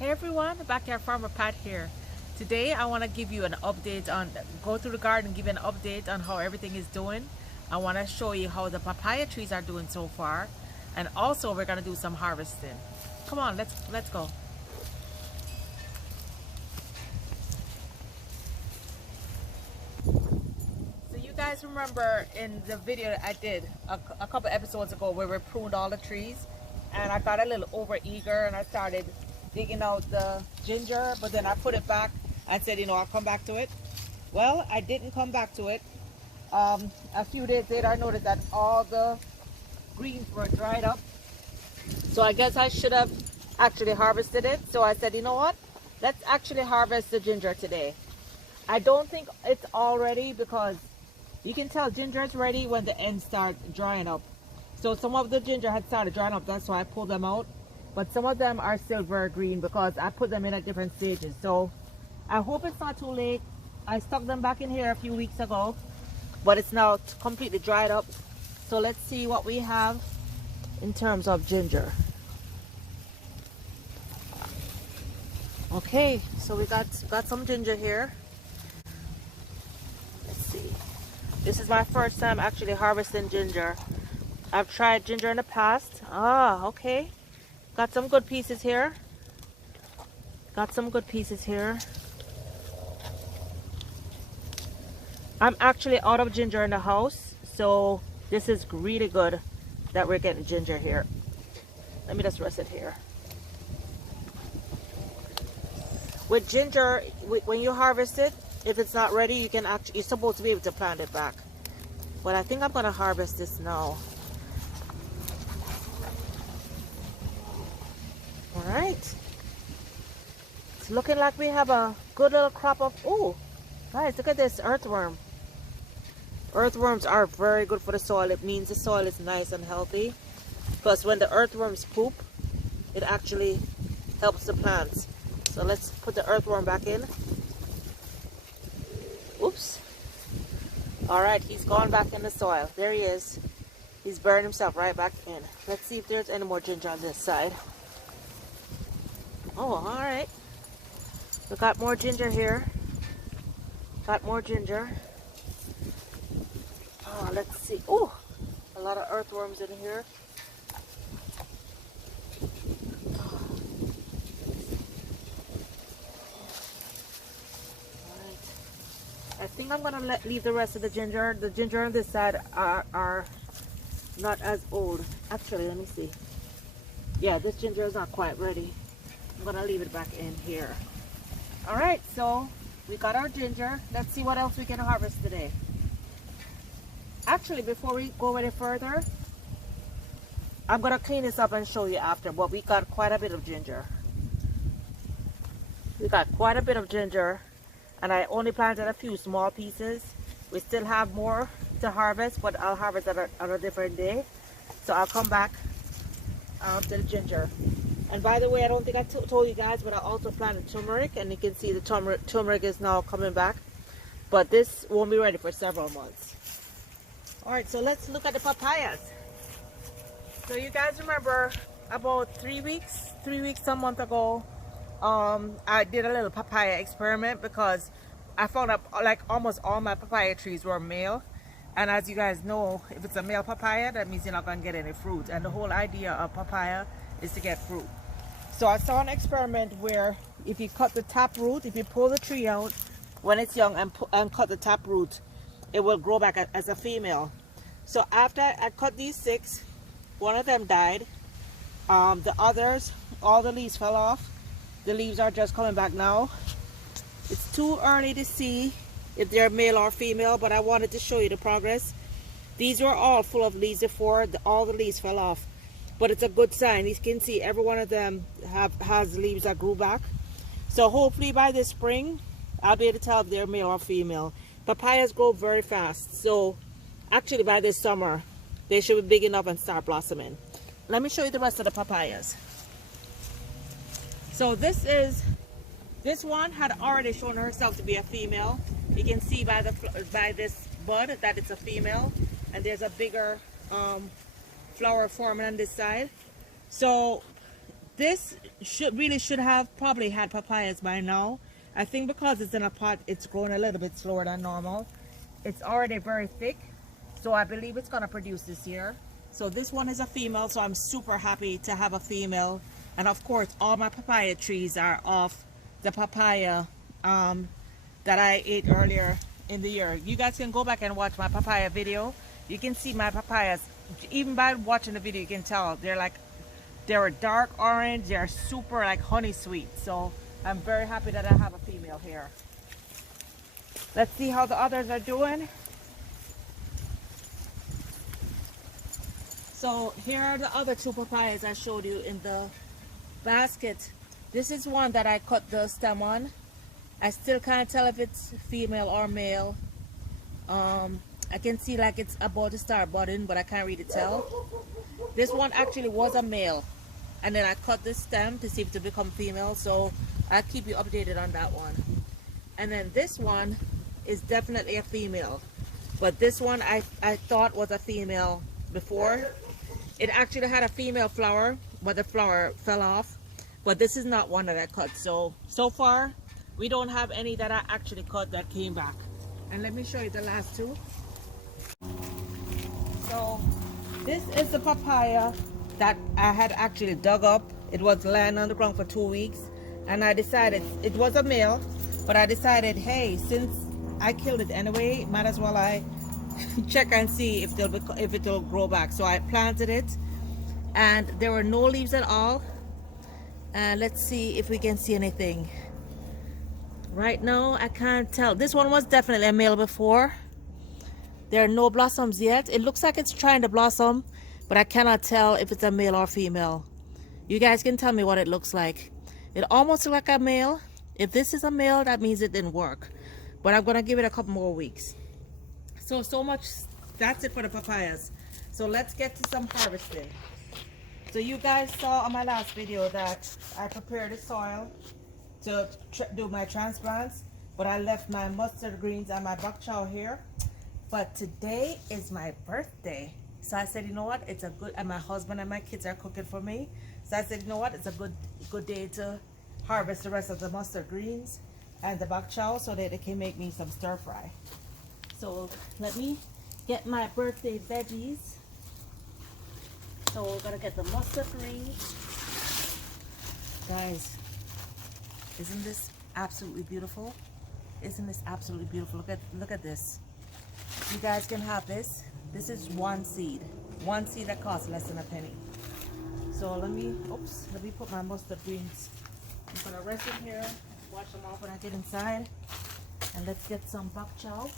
Hey everyone, Backyard Farmer Pat here. Today I want to give you an update on, go through the garden, give you an update on how everything is doing. I want to show you how the papaya trees are doing so far, and also we're going to do some harvesting. Come on, let's go. So you guys remember in the video I did a couple episodes ago where we pruned all the trees, and I got a little over eager and I started digging out the ginger, but then I put it back and said, I'll come back to it. Well, I didn't come back to it. A few days later, I noticed that all the greens were dried up. So I guess I should have actually harvested it. So I said, you know what? Let's actually harvest the ginger today. I don't think it's all ready because you can tell ginger is ready when the ends start drying up. So some of the ginger had started drying up. That's why I pulled them out. But some of them are still very green because I put them in at different stages. So I hope it's not too late. I stuck them back in here a few weeks ago, but it's now completely dried up. So let's see what we have in terms of ginger. Okay, so we got some ginger here. Let's see. This is my first time actually harvesting ginger. I've tried ginger in the past. Okay. Got some good pieces here. I'm actually out of ginger in the house, so this is really good that we're getting ginger here. Let me just rest it here. With ginger, when you harvest it, if it's not ready, you're supposed to be able to plant it back. But I think I'm gonna harvest this now. All right, it's looking like we have a good little crop of, oh, guys, look at this earthworm. Earthworms are very good for the soil. It means the soil is nice and healthy. Plus, when the earthworms poop, it actually helps the plants. So let's put the earthworm back in. Oops. All right, he's gone back in the soil. There he is. He's buried himself right back in. Let's see if there's any more ginger on this side. Oh, all right. We got more ginger here. Got more ginger. Oh, let's see. Oh, a lot of earthworms in here. All right. I think I'm gonna leave the rest of the ginger. The ginger on this side are not as old. Actually, let me see. Yeah, this ginger is not quite ready. I'm gonna leave it back in here. All right, so we got our ginger. Let's see what else we can harvest today. Actually, before we go any further, I'm gonna clean this up and show you after, but we got quite a bit of ginger. And I only planted a few small pieces. We still have more to harvest, but I'll harvest on a different day. So I'll come back to the ginger. And by the way, I don't think I told you guys, but I also planted turmeric, and you can see the turmeric is now coming back. But this won't be ready for several months. All right, so let's look at the papayas. So you guys remember about 3 weeks, a month ago, I did a little papaya experiment because I found out like almost all my papaya trees were male. And as you guys know, if it's a male papaya, that means you're not gonna get any fruit. And the whole idea of papaya is to get fruit. So I saw an experiment where if you cut the tap root, if you pull the tree out when it's young and cut the tap root, it will grow back as a female. So after I cut these 6, one of them died. The others, all the leaves fell off. The leaves are just coming back now. It's too early to see if they're male or female, but I wanted to show you the progress. These were all full of leaves before, all the leaves fell off. But it's a good sign. You can see every one of them has leaves that grew back. So hopefully by this spring, I'll be able to tell if they're male or female. Papayas grow very fast. So actually by this summer, they should be big enough and start blossoming. Let me show you the rest of the papayas. So this one had already shown herself to be a female. You can see by this bud that it's a female, and there's a bigger flower forming on this side. So this should have probably had papayas by now. I think because it's in a pot, it's growing a little bit slower than normal. It's already very thick, so I believe it's gonna produce this year. So this one is a female, so I'm super happy to have a female. And of course, all my papaya trees are off the papaya that I ate earlier in the year. You guys can go back and watch my papaya video. You can see my papayas. Even by watching the video, you can tell they're a dark orange. They're super like honey sweet. So I'm very happy that I have a female here. Let's see how the others are doing. So here are the other two papayas I showed you in the basket. This is one that I cut the stem on. I still can't tell if it's female or male. I can see like it's about to start budding, but I can't really tell. This one actually was a male, and then I cut the stem to see if it will become female, so I'll keep you updated on that one. And then this one is definitely a female, but this one I thought was a female before. It actually had a female flower, but the flower fell off. But this is not one that I cut. So far, we don't have any that I actually cut that came back. And let me show you the last two. So this is the papaya that I had actually dug up. It was lying on the ground for 2 weeks. And I decided, it was a male, but I decided, hey, since I killed it anyway, might as well I check and see if it'll grow back. So I planted it, and there were no leaves at all. And let's see if we can see anything. Right now I can't tell. This one was definitely a male before. There are no blossoms yet. It looks like it's trying to blossom, but I cannot tell if it's a male or female. You guys can tell me what it looks like. It almost looks like a male. If this is a male, that means it didn't work, but I'm gonna give it a couple more weeks. So much. That's it for the papayas. So let's get to some harvesting. So you guys saw on my last video that I prepared the soil to do my transplants, but I left my mustard greens and my bok choy here. But today is my birthday, so I said, you know what, it's a good, and my husband and my kids are cooking for me, so I said, you know what, it's a good day to harvest the rest of the mustard greens and the bok choy so that they can make me some stir fry. So let me get my birthday veggies. So we're gonna get the mustard greens. Guys, isn't this absolutely beautiful? Isn't this absolutely beautiful? Look at this. You guys can have this. This is one seed that costs less than a penny. So let me put my mustard greens. I'm gonna rest in here, wash them off when I get inside, and let's get some bok choy.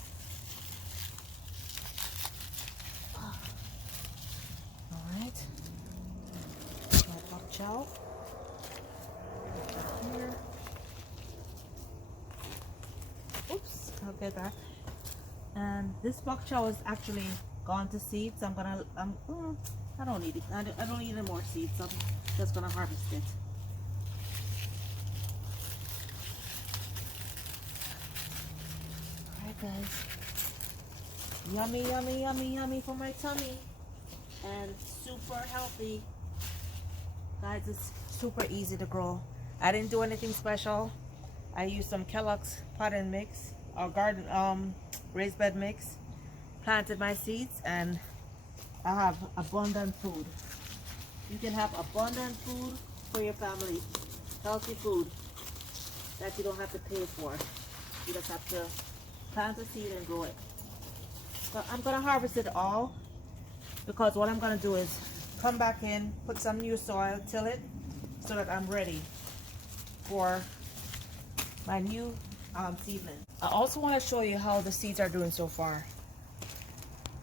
All right, my bok choy here. Oops, I'll get that. And this bok choy is actually gone to seed, so I don't need it. I don't need any more seeds, so I'm just gonna harvest it. Alright guys. Yummy, yummy, yummy, yummy for my tummy. And super healthy. Guys, it's super easy to grow. I didn't do anything special. I used some Kellogg's potting mix or garden raised bed mix, planted my seeds, and I have abundant food. You can have abundant food for your family, healthy food that you don't have to pay for. You just have to plant a seed and grow it. So I'm gonna harvest it all, because what I'm gonna do is come back in, put some new soil, till it, so that I'm ready for my new seedling. I also want to show you how the seeds are doing so far.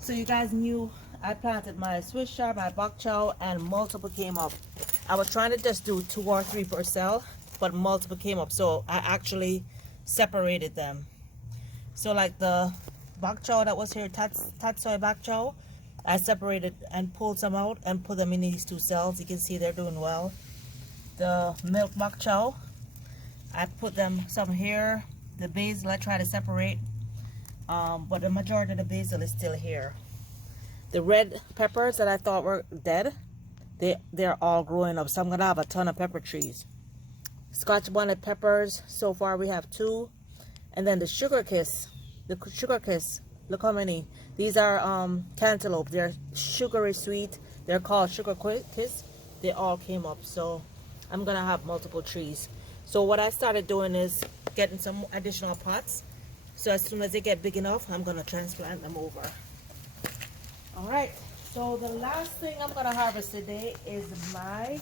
So you guys knew I planted my Swiss chard, my bok choy, and multiple came up. I was trying to just do 2 or 3 per cell, but multiple came up, so I actually separated them. So like the bok choy that was here, tatsoi bok choy, I separated and pulled some out and put them in these 2 cells. You can see they're doing well. The milk bok choy, I put them some here. The basil I try to separate, but the majority of the basil is still here. The red peppers that I thought were dead, they're all growing up, so I'm gonna have a ton of pepper trees. Scotch bonnet peppers. So far we have 2. And then the sugar kiss. The sugar kiss. Look how many. These are cantaloupe. They're sugary sweet. They're called sugar kiss. They all came up. So I'm gonna have multiple trees. So what I started doing is getting some additional pots. So as soon as they get big enough, I'm gonna transplant them over. All right. So the last thing I'm gonna harvest today is my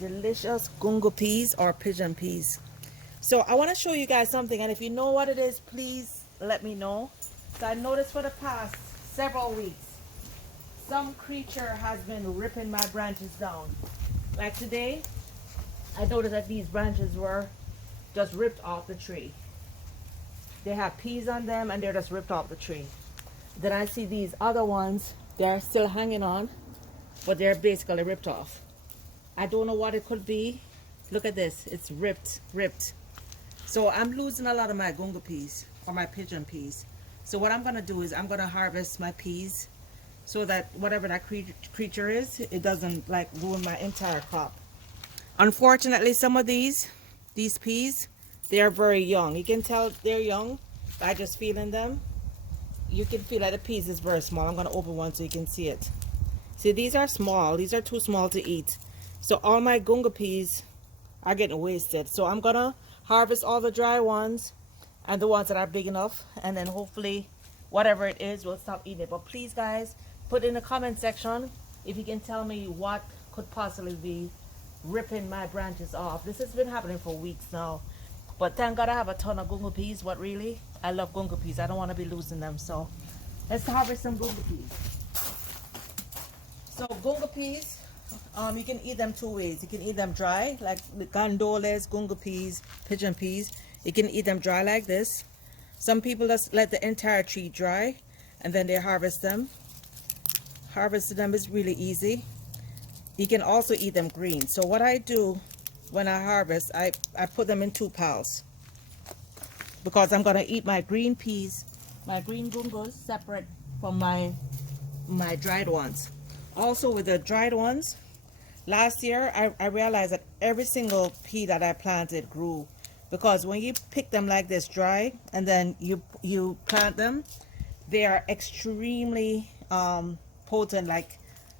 delicious gungo peas or pigeon peas. So I want to show you guys something, and if you know what it is, please let me know. So I noticed for the past several weeks, some creature has been ripping my branches down. Like today, I noticed that these branches were just ripped off the tree. They have peas on them and they're just ripped off the tree. Then I see these other ones, they're still hanging on, but they're basically ripped off. I don't know what it could be. Look at this, it's ripped. So I'm losing a lot of my gungo peas or my pigeon peas. So what I'm gonna do is I'm gonna harvest my peas so that whatever that creature is, it doesn't like ruin my entire crop. Unfortunately, some of these peas, they are very young. You can tell they're young by just feeling them. You can feel that the peas is very small. I'm gonna open one so you can see it. See, these are small. These are too small to eat. So all my gungo peas are getting wasted. So I'm gonna harvest all the dry ones and the ones that are big enough, and then hopefully whatever it is, we'll stop eating it. But please guys, put in the comment section if you can tell me what could possibly be ripping my branches off. This has been happening for weeks now, but thank God I have a ton of gungo peas. What really, I love gungo peas. I don't want to be losing them. So let's harvest some gungo peas. So gungo peas, you can eat them 2 ways. You can eat them dry, like the gandules, gungo peas, pigeon peas. You can eat them dry like this. Some people just let the entire tree dry and then they harvest them. Harvesting them is really easy. You can also eat them green. So what I do when I harvest, I put them in 2 piles because I'm gonna eat my green peas, my green gungos separate from my dried ones. Also with the dried ones, last year I realized that every single pea that I planted grew, because when you pick them like this dry and then you plant them, they are extremely potent, like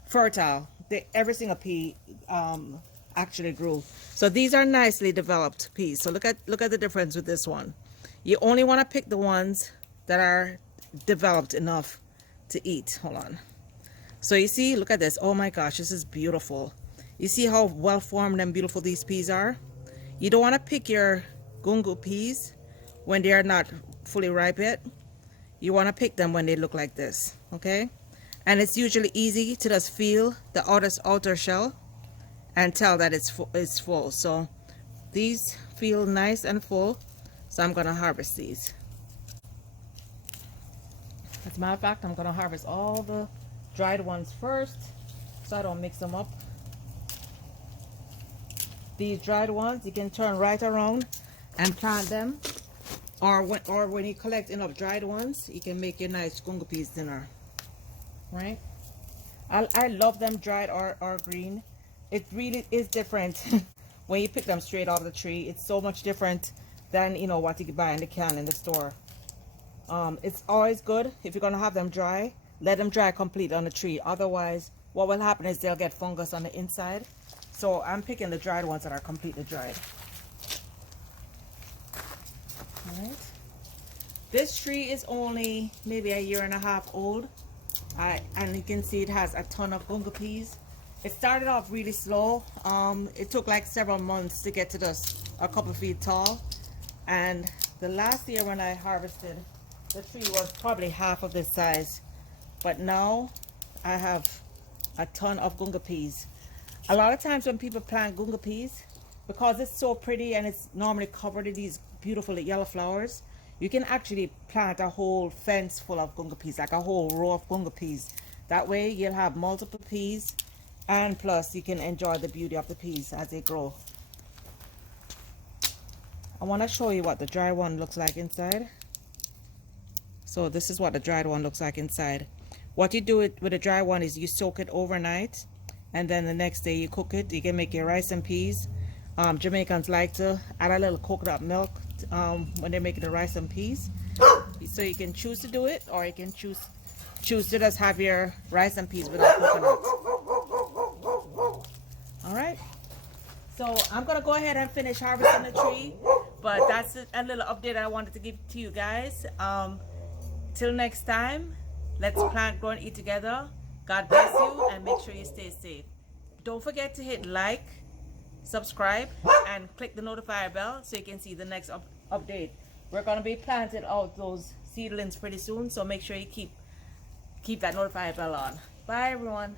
fertile. Every single pea actually grew. So these are nicely developed peas. So look at the difference with this one. You only want to pick the ones that are developed enough to eat. Hold on. So you see, look at this. Oh my gosh, this is beautiful. You see how well formed and beautiful these peas are? You don't want to pick your gungo peas when they are not fully ripe yet. You want to pick them when they look like this, okay? And it's usually easy to just feel the outer shell and tell that it's full. So these feel nice and full, so I'm gonna harvest these. As a matter of fact, I'm gonna harvest all the dried ones first so I don't mix them up. These dried ones, you can turn right around and plant them, or when you collect enough dried ones, you can make your nice gungo peas dinner, right? I love them dried or green. It really is different when you pick them straight off the tree. It's so much different than, you know, what you can buy in the can in the store. It's always good if you're gonna have them dry, let them dry completely on the tree. Otherwise, what will happen is they'll get fungus on the inside. So I'm picking the dried ones that are completely dried. All right. This tree is only maybe 1.5 years old. And you can see it has a ton of gungo peas. It started off really slow. It took like several months to get to just a couple feet tall. And the last year when I harvested, the tree was probably half of this size. But now I have a ton of gungo peas. A lot of times when people plant gungo peas, because it's so pretty and it's normally covered in these beautiful yellow flowers, you can actually plant a whole fence full of gungo peas, like a whole row of gungo peas. That way you'll have multiple peas, and plus you can enjoy the beauty of the peas as they grow. I want to show you what the dry one looks like inside. So this is what the dried one looks like inside. What you do with the dry one is you soak it overnight, and then the next day you cook it. You can make your rice and peas. Jamaicans like to add a little coconut milk when they're making the rice and peas. So you can choose to do it, or you can choose to just have your rice and peas without coconut. All right. So I'm gonna go ahead and finish harvesting the tree, but that's a little update I wanted to give to you guys. Till next time, let's plant, grow, and eat together. God bless you, and make sure you stay safe. Don't forget to hit like, subscribe, and click the notifier bell so you can see the next update. We're gonna be planting out those seedlings pretty soon, so make sure you keep that notifier bell on. Bye everyone.